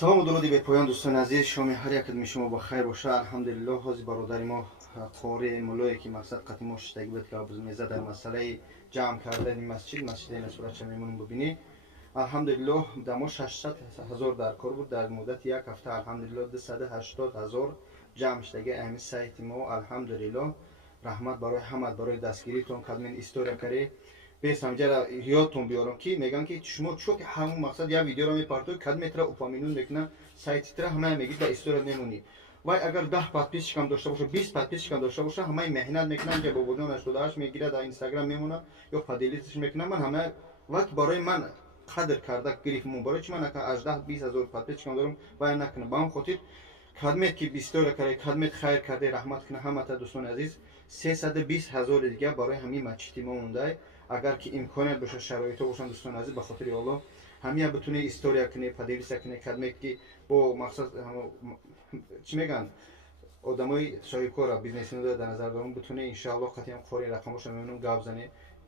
салому дуруди бепоён дӯстони азиз, шоми ҳар як адми шумо ба хайр боша. алҳамдулиллоҳ ҳозир бародари мо қори мулое ки мақсад қати мо шиштаги буд ки абуз меза дар масъалаи ҷамъ кардани масҷиди насурача мемонем бубинӣ. алҳамдулиллоҳ дамо 600 000 дар кор буд. дар муддати як ҳафта алҳамдулиллоҳ 280 000 ҷамъ шидаги ами сайти мо. алҳамдулиллоҳ раҳмат барои ҳамат, барои дастгиритон кадмен история каре бесамҷара ёдтон биёрам ки мегӯям ки шумо чӯ ки ҳамун мақсад як видеоро мепартои кадметра упоминун мекунам сайтитра ҳамаи мегӣ дар история мемонӣ. вай агар 10 подписчикам дошта боша, 20 подписчикам дошта боша, ҳамаи меҳнат мекунам ки бобурдон 88 мегирад, дар инстаграм мемона ё поделиташ мекунам. ман ҳамаи вақт барои ман қадр карда гирифтмон, барои чӣ ман 18-20 000 подписчикам дорам вай накунам. ба ҳамин хотир кадмет ки история каре, кадмет хайр карде, раҳмат кунам ҳамата дӯстони азиз. 320 000 дигар барои ҳамин масҷиди мо мондай. агар ки имконият боша, шароито бошанд дӯстони азиз, ба хотири Аллоҳ ҳамия битунӣ история кунӣ, поделиса кунӣ кадмет ки бо мақсад чӣ мегӯянд одамои соҳибкора бизнесмена дар назар дорам битунӣ иншоаллоҳ қатъи қори рақамоша мемонам гап занӣ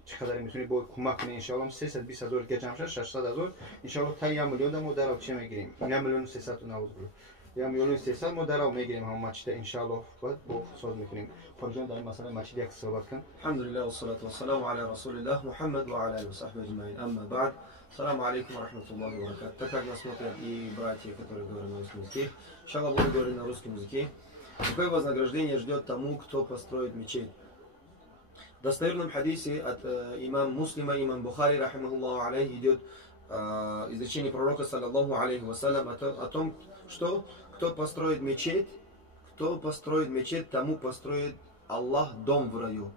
чӣ қадар митунӣ бо кӯмак кунӣ. иншоаллоҳ 320 000 ки ҷамъ шад 600 000 иншоаллоҳ та 1 миллион мо дарав чӣ мегирем 1 миллион 300 наъуз 1 миллион 300 мо дарав мегирем ҳамон масҷида иншоаллоҳ баъд бо соз мекунем. хоҷон дар масъалаи масҷид як суҳбат кун. Alhamdulillah wa salatu wa salamu ala rasulillah Muhammad wa ala alihi wa sahbihi ajma'in. Amma ba'd. Assalamu alaikum wa rahmatullahi wa barakatuh. Так как нас смотрят и братья, которые говорят на русском языке, иншаллах буду говорить на русском языке. Какое вознаграждение ждет тому, кто построит мечеть? В достоверном хадисе от имам Муслима, имам Бухари, рахимахуллаху алейхи, идет изречение пророка, саллаллаху алейхи вассалям, о том, что кто построит мечеть, тому построит Аллах дом в раю.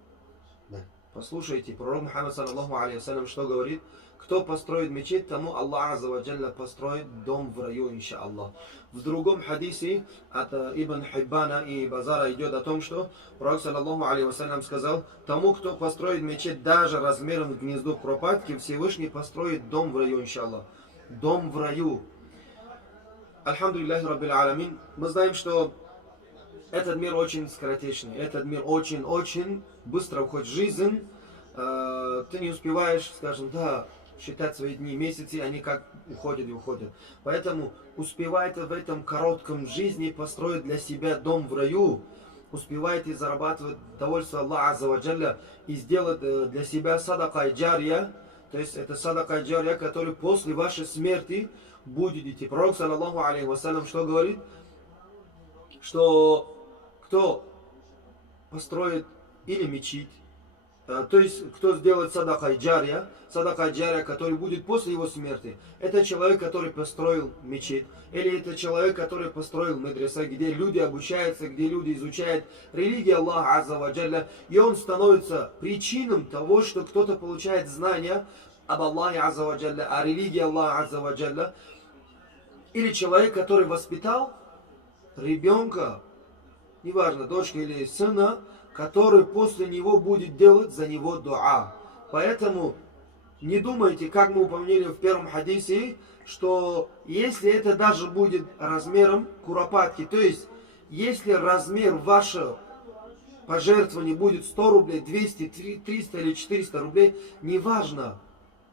Да. Послушайте, пророк Мухаммад, саллаллаху алейхи вассалям, что говорит? Кто построит мечеть, тому Аллах азза ва джалля построит дом в раю, иншааллах. В другом хадисе от Ибн Хиббана и Базара идет о том, что пророк, саллаллаху алейхи вассалям, сказал: тому, кто построит мечеть даже размером в гнездо куропатки, Всевышний построит дом в раю, иншааллах. Дом в раю. Альхамдулиллахи раббил аламин. Мы знаем, что этот мир очень скоротечный, этот мир очень быстро уходит в жизнь. Ты не успеваешь, скажем, считать свои дни, месяцы, они как уходят и уходят. Поэтому успевайте в этом коротком жизни построить для себя дом в раю, успевайте зарабатывать довольство Аллаха азза ва джалля и сделать для себя садака джария, то есть это садака джария, который после вашей смерти будет идти. Пророк, саллаллаху алейхи вассалям, что говорит? Что кто построит или мечеть, то есть кто сделает садака джария, который будет после его смерти, это человек, который построил мечеть, или это человек, который построил медресе, где люди обучаются, где люди изучают религию Аллаха азза ва джалля, и он становится причиной того, что кто-то получает знания об Аллахе азза ва джалля, о религии Аллаха азза ва джалля, или человек, который воспитал ребенка, неважно, дочка или сына, который после него будет делать за него дуа. Поэтому не думайте, как мы упомянули в первом хадисе, что если это даже будет размером куропатки, то есть если размер вашего пожертвования будет 100 рублей, 200, 300 или 400 рублей, неважно.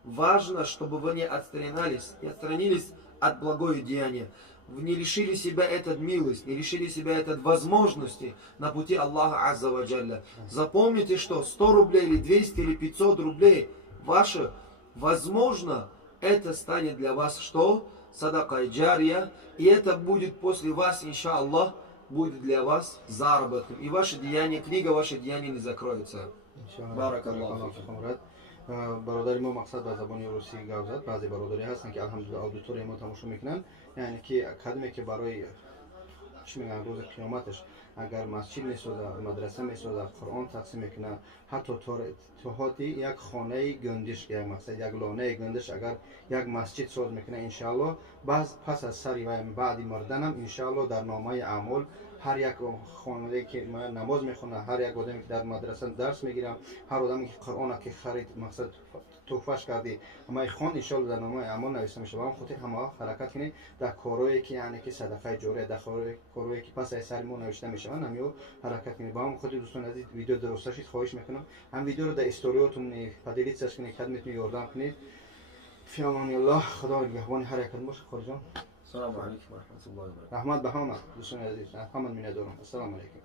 Важно, чтобы вы не отстранились от благое деяния. Вы не лишили себя этот милость, не лишили себя этот возможности на пути Аллаха азза ва джалля. Запомните, что 100 рублей или 200 или 500 рублей ваше, возможно, это станет для вас что? Садака джария. И это будет после вас, иншааллах, будет для вас заработком. И ваше деяние, книга ваших деяний не закроется. Баракаллаху. бародари мо мақсад ба забони русӣ гап зад. баъзе бародарӣ ҳастанд ки алҳамдулилла аудиторияи мо тамошо мекунанд, яъне ки кадме ки барои чӣ мегӯянд рӯзи қиёматаш агар масҷид месоза, мадраса месоза, қуръон тақсим мекунад, ҳатто тоҳоти як хонаи гӯндиш, як мақсад як лонаи гӯндиш агар як масҷид соз мекунад, иншааллоҳ пас аз сари вай баъди марданам иншааллоҳ дар номаи аъмол ҳар як хонадае ки намоз мехонад, ҳар як одаме ки дар мадраса дарс мегирам, ҳар одаме ки қуръона ки харид мақсад туҳфаш кардӣ ҳамаи хон иншоаллоҳ дар номаи аъмол нависта мешавад. ҳамон хотир ҳама вақт ҳаракат кунед дар корое ки яъне ки садақаи ҷория, дар корое ки пас аз сари мо навишта мешаванд, ҳамиҳо ҳаракат кунед. ба ҳамон хотир дӯстони азиз, видео дуруста шид, хоҳиш мекунам ҳам видеоро дар историётум поделитсаш кунед, кадметун ёрдам кунед. фи амониллоҳ. худо нигаҳбони ҳар як бош. хоҷон. السلام عليكم ورحمة الله وبركاته. رحمت به همه دوستان عزیز، همه می‌ندارم. السلام علیکم.